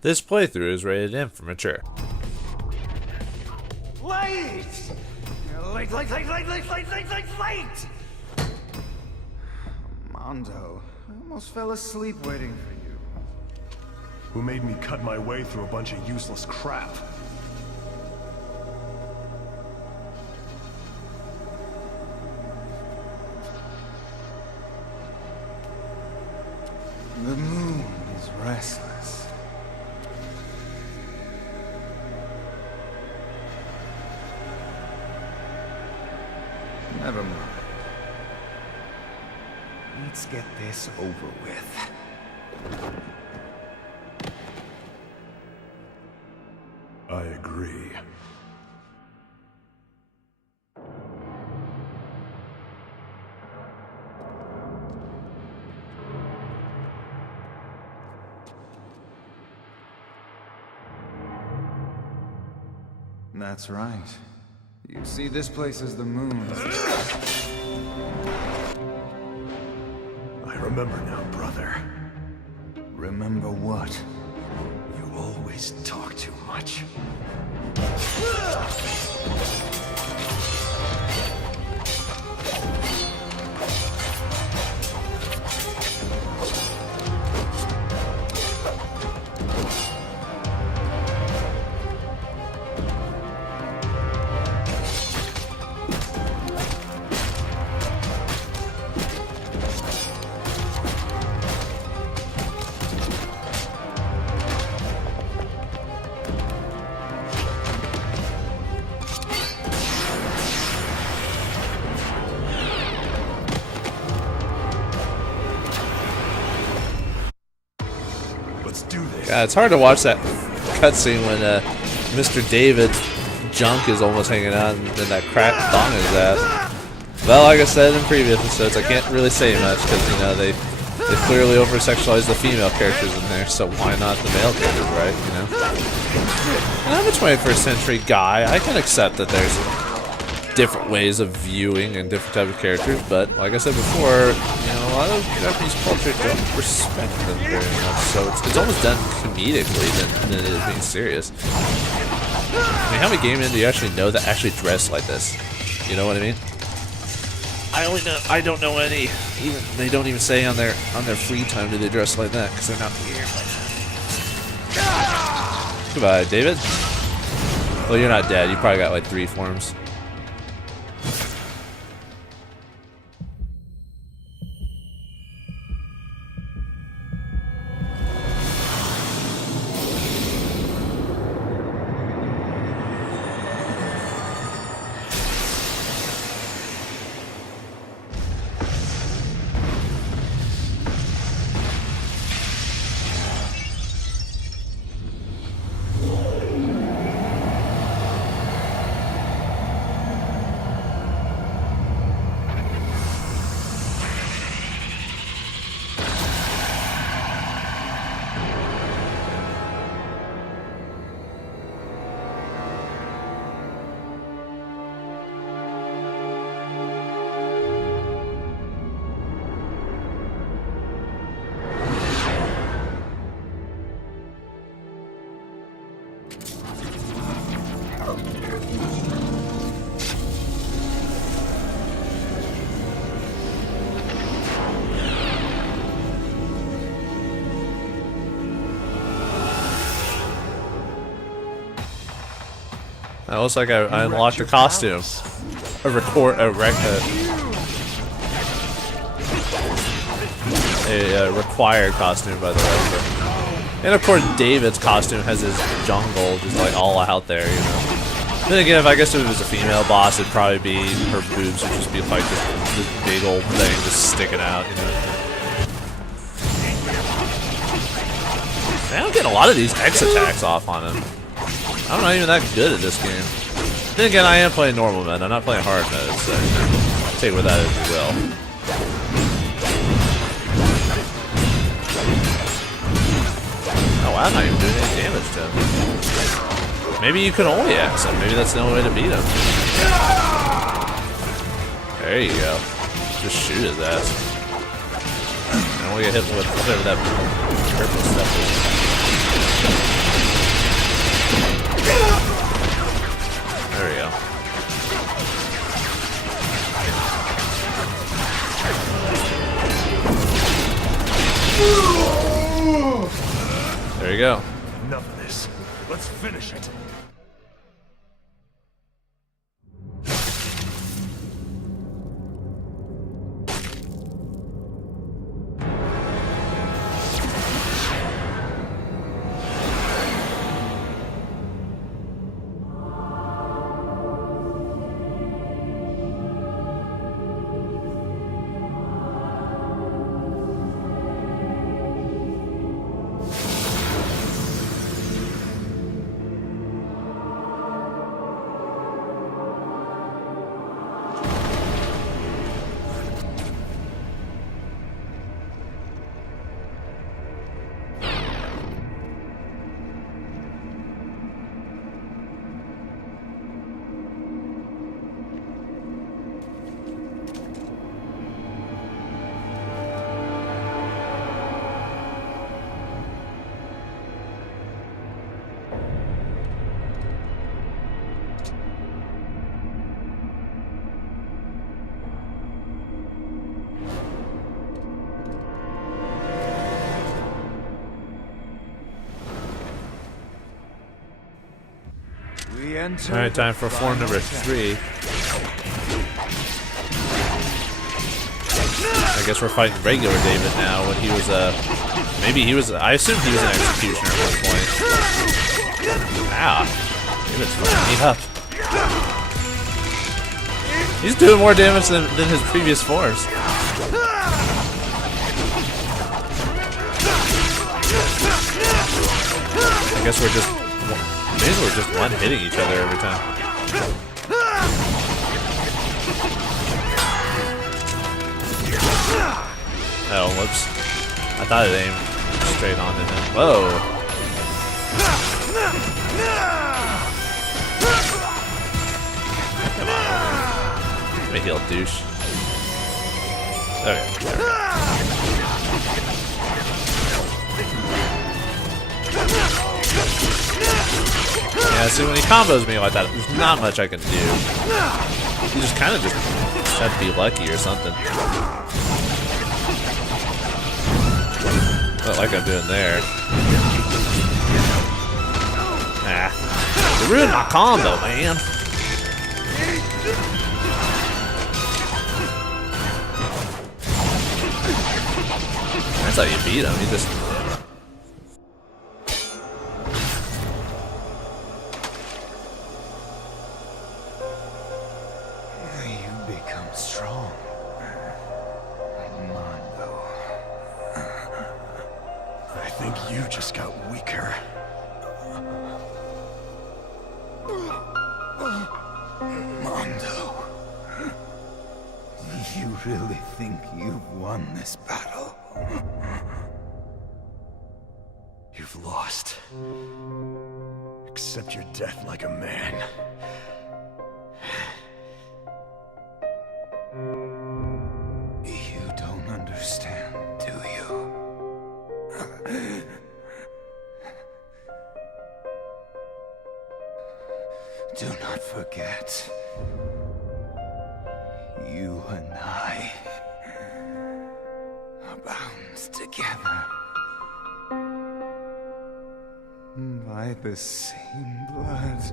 This playthrough is rated M for mature. Late! Late! Mondo, I almost fell asleep waiting for you. Who made me cut my way through a bunch of useless crap? The moon is restless. Never mind. Let's get this over with. I agree. That's right. You see this place as the moon. I remember now, brother. Remember what? You always talk too much. God, it's hard to watch that cutscene when Mr. David's junk is almost hanging out and that crack thong in his ass. Well, like I said in previous episodes, I can't really say much because, you know, they clearly over-sexualize the female characters in there, so why not the male characters, right, you know? And I'm a 21st century guy. I can accept that there's different ways of viewing and different types of characters, but like I said before, you know, a lot of Japanese culture don't respect them very much, so it's almost done comedically than it is being serious. I mean, how many game men do you actually know that actually dress like this? You know what I mean? I don't know any. Even they don't even say on their free time do they dress like that because they're not here. Goodbye, David. Well, you're not dead. You probably got like 3 forms. It looks like I unlocked a costume. A required costume, by the way. And of course, David's costume has his jungle just like all out there, you know. Then again, I guess if it was a female boss, it'd probably be her boobs would just be like this big old thing just sticking out, you know. Man, I'm getting a lot of these X attacks off on him. I'm not even that good at this game. Then again, I am playing normal mode. I'm not playing hard mode, so take with that as you will. Oh wow, I'm not even doing any damage to him. Maybe you can only axe him. Maybe that's the only way to beat him. There you go. Just shoot his ass. I don't want to get hit with whatever that purple stuff is. There you go. Enough of this. Let's finish it. Alright, time for form number 3. I guess we're fighting regular David now when he was maybe he was, I assume he was an executioner at one point. Ow. David's fucking me up. He's doing more damage than his previous forms. I guess we're just one hitting each other every time. Oh, whoops. I thought it aimed straight onto him. Whoa. Come on. Let me heal, douche. Okay, there we go. Yeah, see, when he combos me like that, there's not much I can do. You just kind of just have to be lucky or something. Not like I'm doing there. Ah. You ruined my combo, man. That's how you beat him. You just... You just got weaker. Mondo, you really think you've won this battle? You've lost. Accept your death like a man. You don't understand, do you? Do not forget, you and I are bound together by the same blood.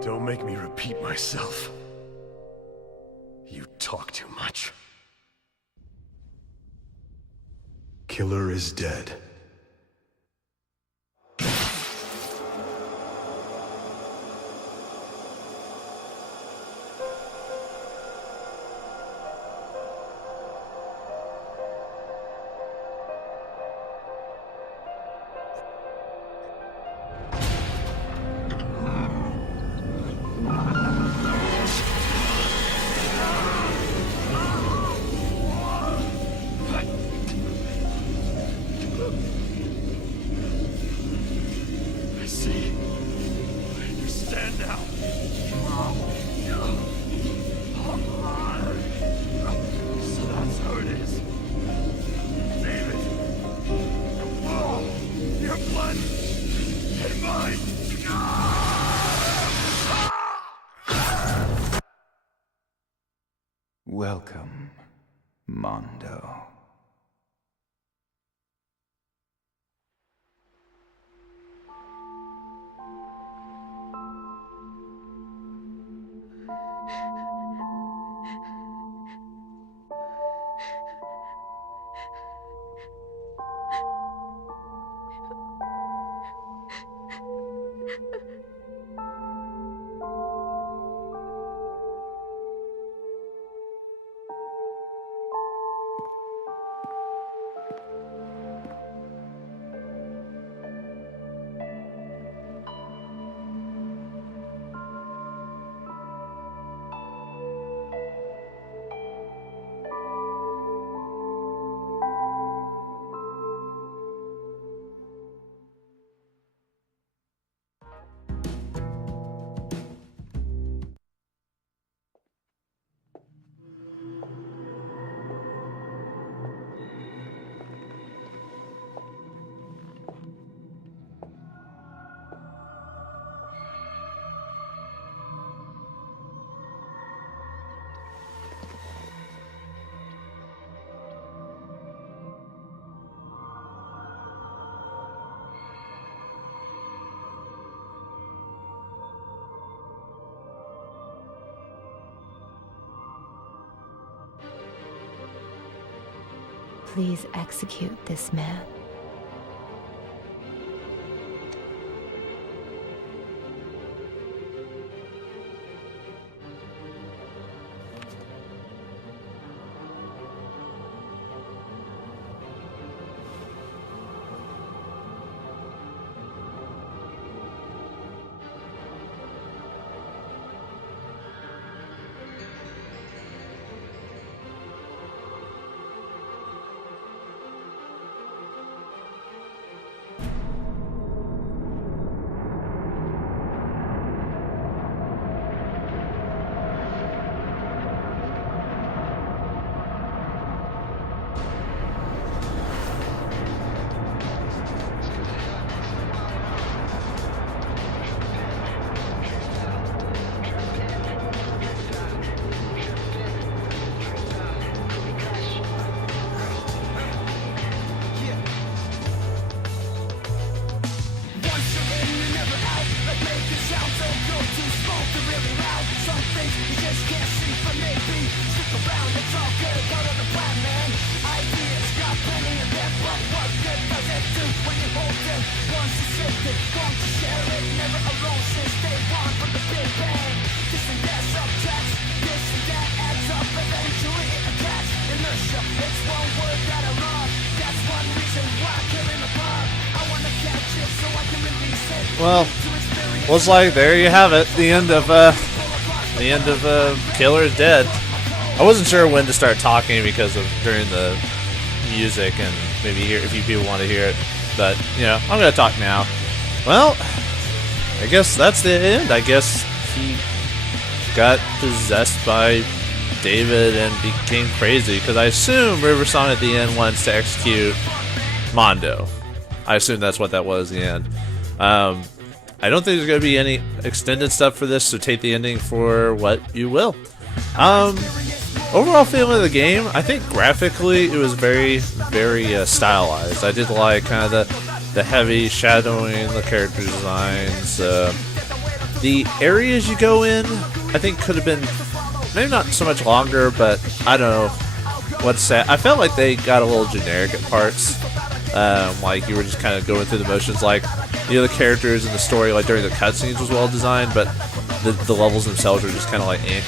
Don't make me repeat myself. You talk too much. Killer is dead. Welcome, Mondo. Please execute this man. Well, looks like there you have it. The end of Killer is Dead. I wasn't sure when to start talking because of during the music and maybe hear if you people want to hear it, but you know I'm gonna talk now. Well, I guess that's the end. I guess he got possessed by David and became crazy because I assume Riverson at the end wants to execute Mondo. I assume that's what that was at the end. I don't think there's going to be any extended stuff for this, so take the ending for what you will. Overall feeling of the game, I think graphically it was very, very stylized. I did like kind of the heavy shadowing, the character designs. The areas you go in, I think could have been maybe not so much longer, but I don't know what's that. I felt like they got a little generic at parts. Like you were just kind of going through the motions, like the characters in the story, like during the cutscenes, was well designed, but the levels themselves were just kind of like, eh.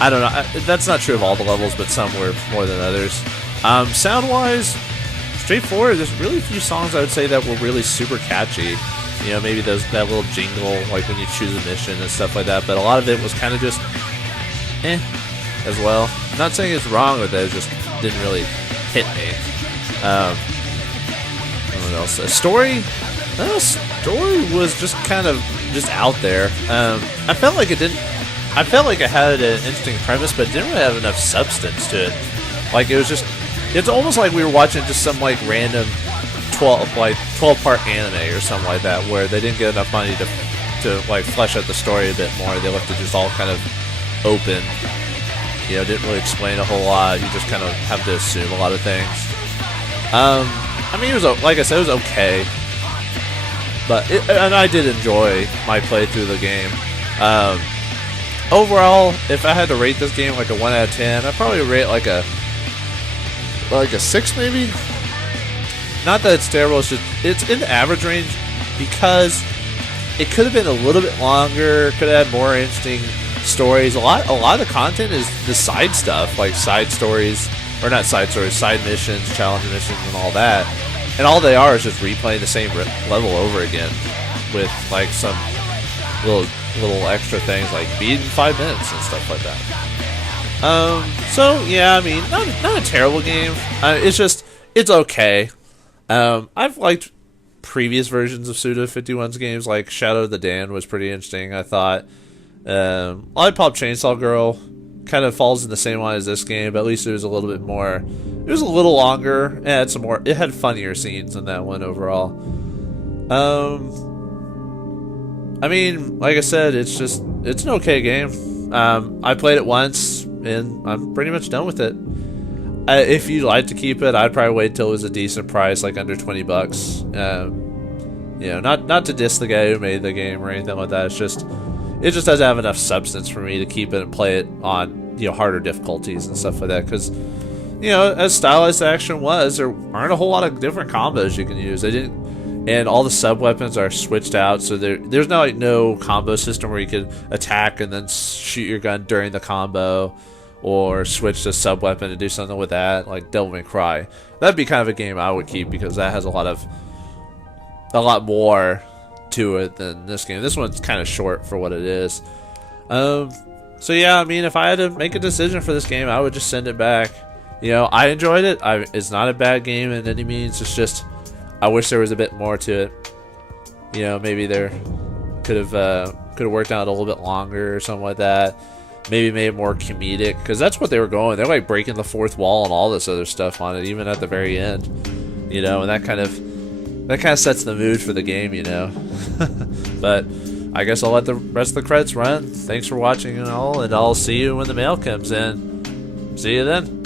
I don't know. That's not true of all the levels, but some were more than others. Sound-wise, straightforward. There's really few songs I would say that were really super catchy. You know, maybe that little jingle, like when you choose a mission and stuff like that. But a lot of it was kind of just, eh, as well. I'm not saying it's wrong with it. It just didn't really hit me. What else? Story was just kind of just out there. I felt like it had an interesting premise, but it didn't really have enough substance to it. Like it was just, it's almost like we were watching just some like random 12-part anime or something like that, where they didn't get enough money to like flesh out the story a bit more. They left it just all kind of open. You know, didn't really explain a whole lot. You just kind of have to assume a lot of things. I mean, it was, like I said, it was okay, and I did enjoy my playthrough of the game. Overall, if I had to rate this game like a 1 out of 10, I'd probably rate like a 6 maybe. Not that it's terrible, it's in the average range because it could have been a little bit longer, could have had more interesting stories. A lot of the content is the side stuff, like side stories, or not side stories, side missions, challenge missions, and all that. And all they are is just replaying the same level over again with like some little extra things like beat in 5 minutes and stuff like that. So yeah, I mean, not a terrible game. It's okay. I've liked previous versions of Suda 51's games, like Shadow of the Dan was pretty interesting, I thought. Lollipop Chainsaw Girl kind of falls in the same line as this game, but at least it was a little bit more. It was a little longer. It had funnier scenes in that one overall. I mean, like I said, it's an okay game. I played it once, and I'm pretty much done with it. If you'd like to keep it, I'd probably wait till it was a decent price, like under $20. You know, not to diss the guy who made the game or anything like that. It just doesn't have enough substance for me to keep it and play it on, you know, harder difficulties and stuff like that. Because, you know, as stylized action was, there aren't a whole lot of different combos you can use. And all the sub weapons are switched out, so there's no combo system where you can attack and then shoot your gun during the combo, or switch to sub weapon and do something with that, like Devil May Cry. That'd be kind of a game I would keep because that has a lot more to it than this game. This one's kind of short for what it is. So yeah, I mean, if I had to make a decision for this game, I would just send it back. You know, I enjoyed it. It's not a bad game in any means. It's just I wish there was a bit more to it. You know, maybe there could have worked out a little bit longer or something like that. Maybe made it more comedic, because that's what they were going. They're like breaking the fourth wall and all this other stuff on it, even at the very end. You know, and that kind of sets the mood for the game, you know. But I guess I'll let the rest of the credits run. Thanks for watching and all, and I'll see you when the mail comes in. See you then.